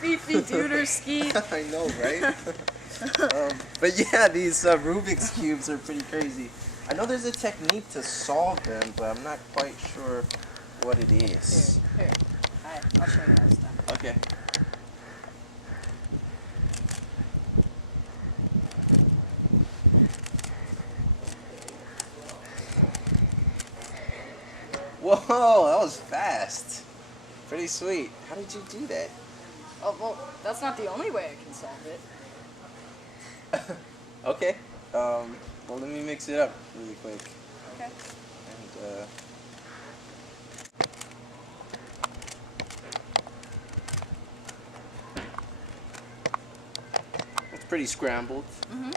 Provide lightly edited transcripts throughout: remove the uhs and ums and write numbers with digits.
Fifi Duder Ski. I know, right? But yeah, these Rubik's cubes are pretty crazy. I know there's a technique to solve them, but I'm not quite sure what it is. Here. I'll show you guys that. Okay. Whoa, that was fast. Pretty sweet. How did you do that? Oh, well, that's not the only way I can solve it. Okay. Well, let me mix it up really quick. Okay. And, it's pretty scrambled. Mm-hmm.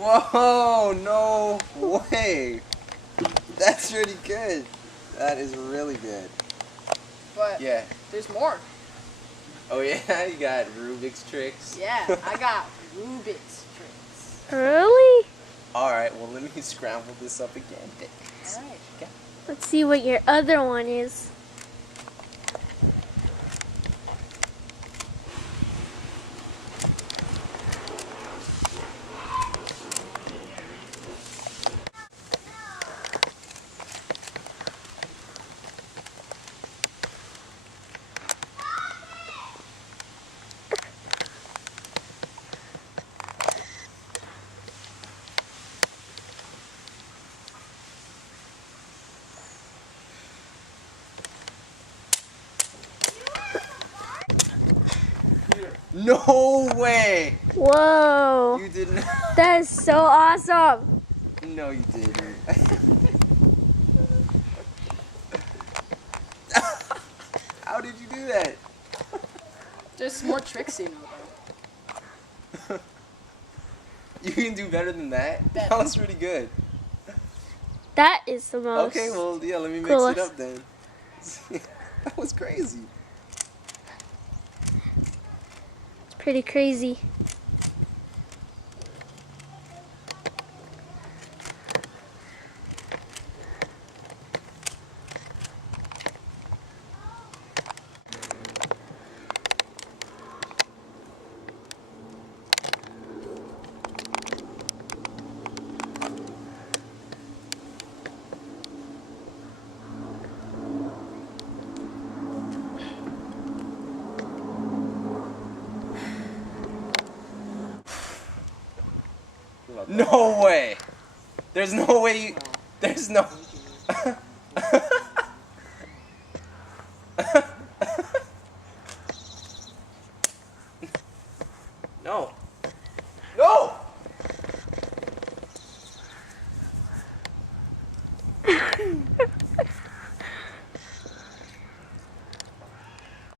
Whoa, no way. That's really good. That is really good. But Yeah. there's more. Oh yeah, you got Rubik's tricks. Yeah, I got Rubik's tricks. Really? Alright, well let me scramble this up again. Alright. Okay. Let's see what your other one is. No way! Whoa. You didn't. That is so awesome. No, you didn't. How did you do that? There's some more tricks, you know, though. You can do better than that? Better. That was pretty good. That is the most. Okay, well, yeah, let me mix coolest. it up then. That was crazy. It's pretty crazy. No way. There's no way you... There's no... No.